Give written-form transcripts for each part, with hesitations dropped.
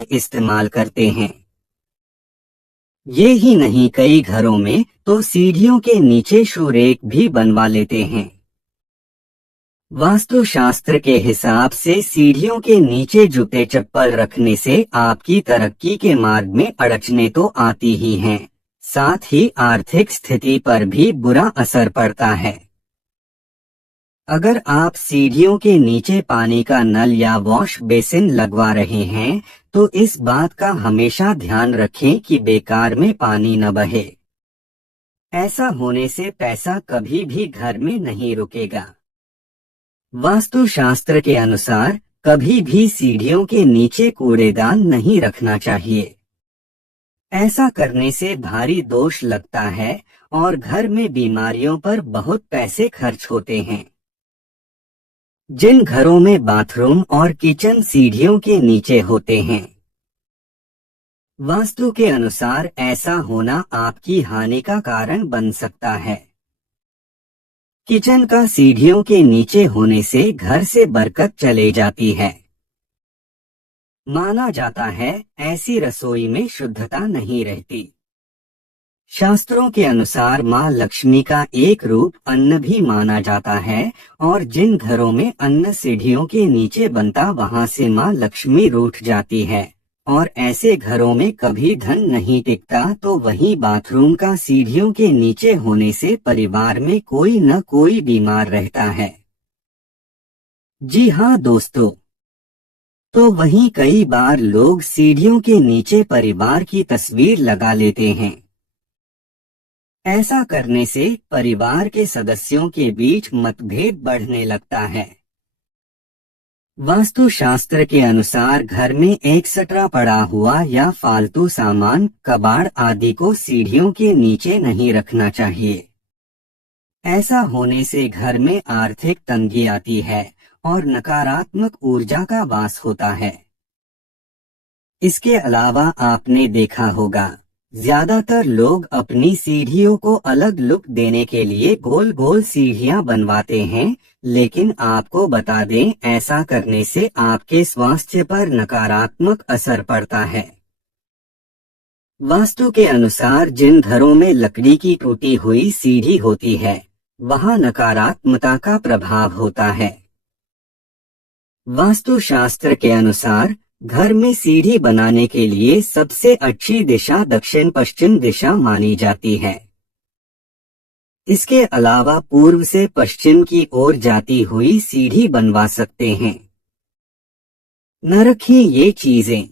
इस्तेमाल करते हैं। ये ही नहीं, कई घरों में तो सीढ़ियों के नीचे शू रैक भी बनवा लेते हैं। वास्तुशास्त्र के हिसाब से सीढ़ियों के नीचे जूते चप्पल रखने से आपकी तरक्की के मार्ग में अड़चने तो आती ही हैं, साथ ही आर्थिक स्थिति पर भी बुरा असर पड़ता है। अगर आप सीढ़ियों के नीचे पानी का नल या वॉश बेसिन लगवा रहे हैं, तो इस बात का हमेशा ध्यान रखें कि बेकार में पानी न बहे। ऐसा होने से पैसा कभी भी घर में नहीं रुकेगा। वास्तुशास्त्र के अनुसार कभी भी सीढ़ियों के नीचे कूड़ेदान नहीं रखना चाहिए। ऐसा करने से भारी दोष लगता है और घर में बीमारियों पर बहुत पैसे खर्च होते हैं। जिन घरों में बाथरूम और किचन सीढ़ियों के नीचे होते हैं, वास्तु के अनुसार ऐसा होना आपकी हानि का कारण बन सकता है। किचन का सीढ़ियों के नीचे होने से घर से बरकत चले जाती है। माना जाता है ऐसी रसोई में शुद्धता नहीं रहती। शास्त्रों के अनुसार माँ लक्ष्मी का एक रूप अन्न भी माना जाता है, और जिन घरों में अन्न सीढ़ियों के नीचे बनता वहां से माँ लक्ष्मी रूठ जाती है और ऐसे घरों में कभी धन नहीं टिकता। तो वहीं बाथरूम का सीढ़ियों के नीचे होने से परिवार में कोई न कोई बीमार रहता है। जी हाँ दोस्तों, तो वहीं कई बार लोग सीढ़ियों के नीचे परिवार की तस्वीर लगा लेते हैं। ऐसा करने से परिवार के सदस्यों के बीच मतभेद बढ़ने लगता है। वास्तुशास्त्र के अनुसार घर में एक्स्ट्रा पड़ा हुआ या फालतू सामान, कबाड़ आदि को सीढ़ियों के नीचे नहीं रखना चाहिए। ऐसा होने से घर में आर्थिक तंगी आती है और नकारात्मक ऊर्जा का वास होता है। इसके अलावा आपने देखा होगा, ज्यादातर लोग अपनी सीढ़ियों को अलग लुक देने के लिए गोल गोल सीढ़ियां बनवाते हैं, लेकिन आपको बता दें ऐसा करने से आपके स्वास्थ्य पर नकारात्मक असर पड़ता है। वास्तु के अनुसार जिन घरों में लकड़ी की टूटी हुई सीढ़ी होती है, वहां नकारात्मकता का प्रभाव होता है। वास्तुशास्त्र के अनुसार घर में सीढ़ी बनाने के लिए सबसे अच्छी दिशा दक्षिण पश्चिम दिशा मानी जाती है। इसके अलावा पूर्व से पश्चिम की ओर जाती हुई सीढ़ी बनवा सकते हैं। न रखें ये चीजें।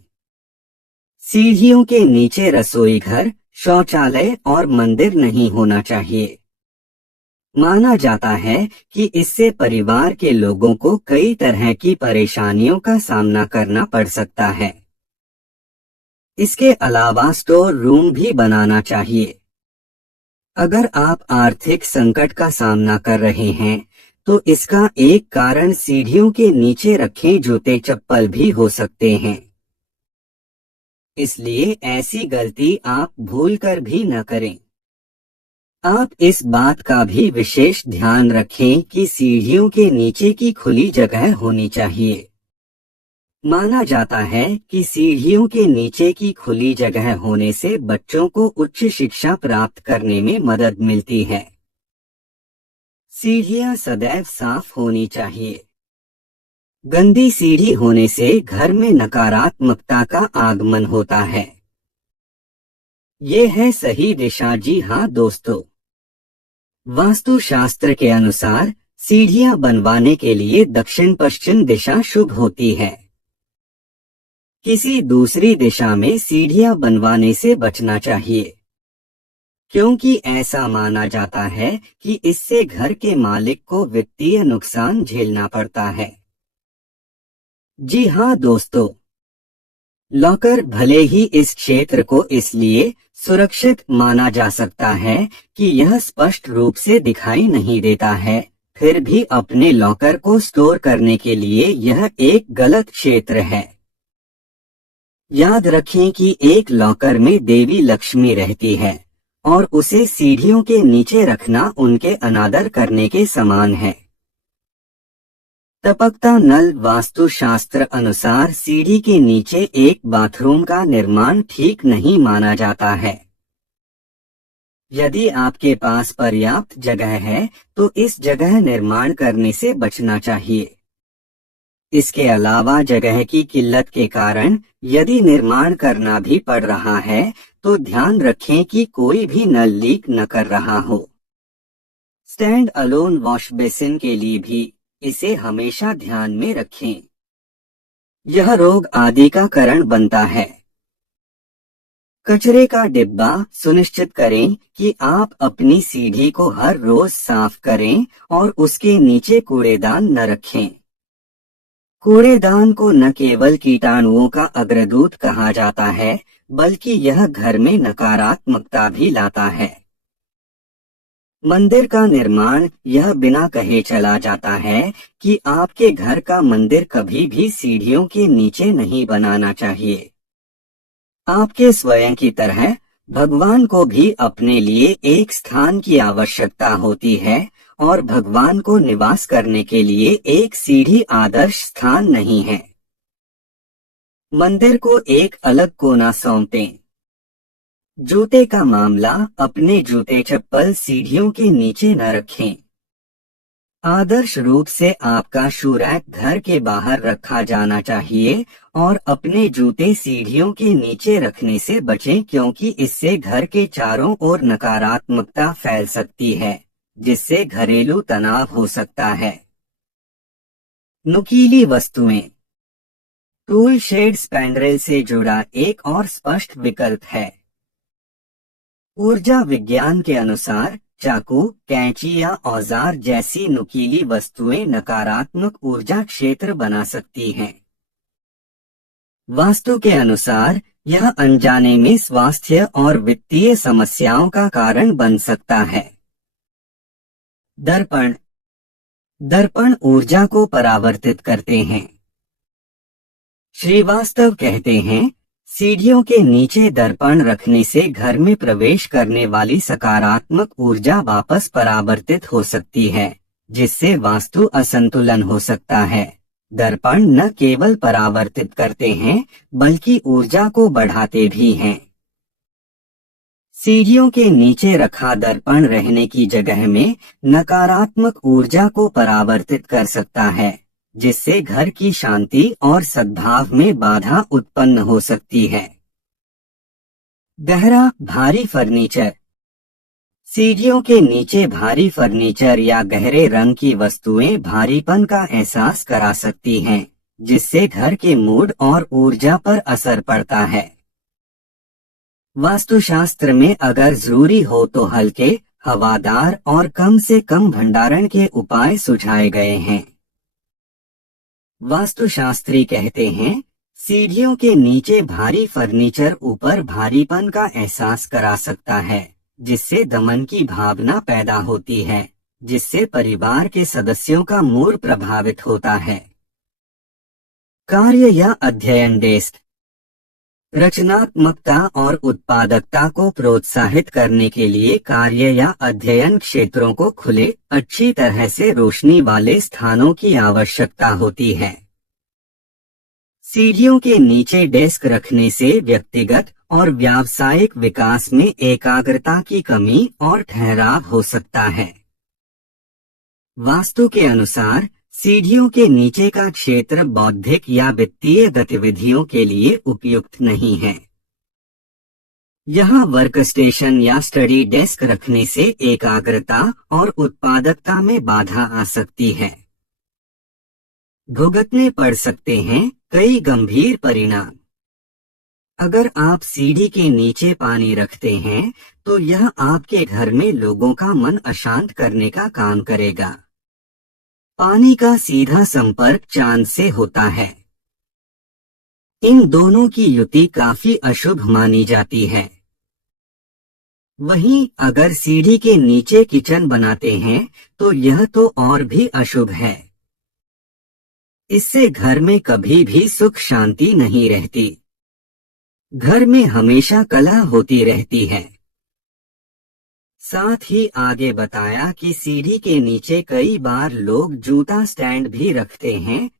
सीढ़ियों के नीचे रसोई घर, शौचालय और मंदिर नहीं होना चाहिए। माना जाता है कि इससे परिवार के लोगों को कई तरह की परेशानियों का सामना करना पड़ सकता है। इसके अलावा स्टोर रूम भी बनाना चाहिए। अगर आप आर्थिक संकट का सामना कर रहे हैं, तो इसका एक कारण सीढ़ियों के नीचे रखे जूते चप्पल भी हो सकते हैं। इसलिए ऐसी गलती आप भूलकर भी न करें। आप इस बात का भी विशेष ध्यान रखें कि सीढ़ियों के नीचे की खुली जगह होनी चाहिए। माना जाता है कि सीढ़ियों के नीचे की खुली जगह होने से बच्चों को उच्च शिक्षा प्राप्त करने में मदद मिलती है। सीढ़ियां सदैव साफ होनी चाहिए। गंदी सीढ़ी होने से घर में नकारात्मकता का आगमन होता है। ये है सही दिशा। जी हाँ दोस्तों, वास्तुशास्त्र के अनुसार सीढ़ियां बनवाने के लिए दक्षिण पश्चिम दिशा शुभ होती है। किसी दूसरी दिशा में सीढ़ियां बनवाने से बचना चाहिए, क्योंकि ऐसा माना जाता है कि इससे घर के मालिक को वित्तीय नुकसान झेलना पड़ता है। जी हाँ दोस्तों, लॉकर भले ही इस क्षेत्र को इसलिए सुरक्षित माना जा सकता है कि यह स्पष्ट रूप से दिखाई नहीं देता है, फिर भी अपने लॉकर को स्टोर करने के लिए यह एक गलत क्षेत्र है। याद रखें कि एक लॉकर में देवी लक्ष्मी रहती है और उसे सीढ़ियों के नीचे रखना उनके अनादर करने के समान है। टपकता नल वास्तुशास्त्र अनुसार सीढ़ी के नीचे एक बाथरूम का निर्माण ठीक नहीं माना जाता है। यदि आपके पास पर्याप्त जगह है तो इस जगह निर्माण करने से बचना चाहिए। इसके अलावा जगह की किल्लत के कारण यदि निर्माण करना भी पड़ रहा है तो ध्यान रखें कि कोई भी नल लीक न कर रहा हो। स्टैंड अलोन वॉश बेसिन के लिए भी इसे हमेशा ध्यान में रखें। यह रोग आदि का कारण बनता है। कचरे का डिब्बा सुनिश्चित करें कि आप अपनी सीढ़ी को हर रोज साफ करें और उसके नीचे कूड़ेदान न रखें। कूड़ेदान को न केवल कीटाणुओं का अग्रदूत कहा जाता है बल्कि यह घर में नकारात्मकता भी लाता है। मंदिर का निर्माण यह बिना कहे चला जाता है कि आपके घर का मंदिर कभी भी सीढ़ियों के नीचे नहीं बनाना चाहिए। आपके स्वयं की तरह भगवान को भी अपने लिए एक स्थान की आवश्यकता होती है और भगवान को निवास करने के लिए एक सीढ़ी आदर्श स्थान नहीं है। मंदिर को एक अलग कोना सौंपें। जूते का मामला, अपने जूते चप्पल सीढ़ियों के नीचे न रखें। आदर्श रूप से आपका शू रैक घर के बाहर रखा जाना चाहिए और अपने जूते सीढ़ियों के नीचे रखने से बचें क्योंकि इससे घर के चारों ओर नकारात्मकता फैल सकती है जिससे घरेलू तनाव हो सकता है। नुकीली वस्तुएं। टूल शेड स्पैंड्रेल से जुड़ा एक और स्पष्ट विकल्प है। ऊर्जा विज्ञान के अनुसार चाकू, कैंची या औजार जैसी नुकीली वस्तुएं नकारात्मक ऊर्जा क्षेत्र बना सकती हैं। वास्तु के अनुसार यह अनजाने में स्वास्थ्य और वित्तीय समस्याओं का कारण बन सकता है। दर्पण। दर्पण ऊर्जा को परावर्तित करते हैं। श्रीवास्तव कहते हैं, सीढ़ियों के नीचे दर्पण रखने से घर में प्रवेश करने वाली सकारात्मक ऊर्जा वापस परावर्तित हो सकती है जिससे वास्तु असंतुलन हो सकता है। दर्पण न केवल परावर्तित करते हैं बल्कि ऊर्जा को बढ़ाते भी हैं। सीढ़ियों के नीचे रखा दर्पण रहने की जगह में नकारात्मक ऊर्जा को परावर्तित कर सकता है जिससे घर की शांति और सद्भाव में बाधा उत्पन्न हो सकती है। गहरा भारी फर्नीचर। सीढ़ियों के नीचे भारी फर्नीचर या गहरे रंग की वस्तुएं भारीपन का एहसास करा सकती हैं जिससे घर के मूड और ऊर्जा पर असर पड़ता है। वास्तुशास्त्र में अगर जरूरी हो तो हल्के, हवादार और कम से कम भंडारण के उपाय सुझाए गए हैं। वास्तुशास्त्री कहते हैं, सीढ़ियों के नीचे भारी फर्नीचर ऊपर भारीपन का एहसास करा सकता है जिससे दमन की भावना पैदा होती है जिससे परिवार के सदस्यों का मूड प्रभावित होता है। कार्य या अध्ययन डेस्क। रचनात्मकता और उत्पादकता को प्रोत्साहित करने के लिए कार्य या अध्ययन क्षेत्रों को खुले, अच्छी तरह से रोशनी वाले स्थानों की आवश्यकता होती है। सीढ़ियों के नीचे डेस्क रखने से व्यक्तिगत और व्यावसायिक विकास में एकाग्रता की कमी और ठहराव हो सकता है। वास्तु के अनुसार सीढ़ियों के नीचे का क्षेत्र बौद्धिक या वित्तीय गतिविधियों के लिए उपयुक्त नहीं है। यहाँ वर्कस्टेशन या स्टडी डेस्क रखने से एकाग्रता और उत्पादकता में बाधा आ सकती है। भुगतने पड़ सकते हैं कई गंभीर परिणाम। अगर आप सीढ़ी के नीचे पानी रखते हैं तो यह आपके घर में लोगों का मन अशांत करने का काम करेगा। पानी का सीधा संपर्क चांद से होता है। इन दोनों की युति काफी अशुभ मानी जाती है। वहीं अगर सीढ़ी के नीचे किचन बनाते हैं तो यह तो और भी अशुभ है। इससे घर में कभी भी सुख शांति नहीं रहती। घर में हमेशा कलह होती रहती है। साथ ही आगे बताया कि सीढ़ी के नीचे कई बार लोग जूता स्टैंड भी रखते हैं।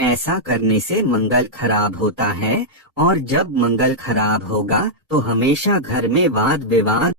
ऐसा करने से मंगल खराब होता है और जब मंगल खराब होगा तो हमेशा घर में वाद विवाद